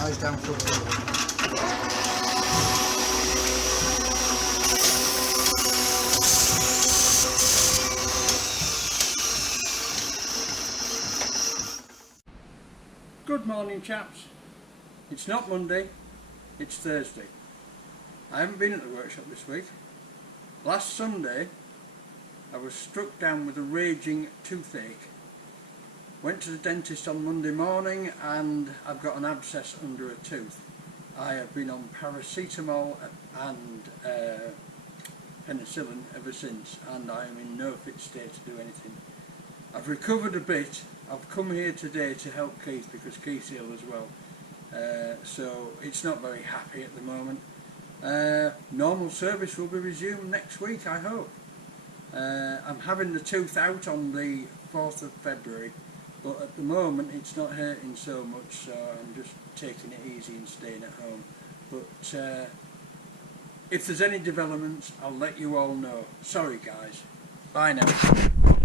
Eyes down for a Good morning, chaps. It's not Monday, it's Thursday. I haven't been at the workshop this week. Last Sunday I was struck down with a raging toothache. Went to the dentist on Monday morning and I've got an abscess under a tooth. I have been on paracetamol and penicillin ever since, and I am in no fit state to do anything. I've recovered a bit. I've come here today to help Keith because Keith's ill as well. So it's not very happy at the moment. Normal service will be resumed next week, I hope. I'm having the tooth out on the 4th of February, but at the moment it's not hurting so much, so I'm just taking it easy and staying at home. But if there's any developments, I'll let you all know. Sorry guys. Bye now.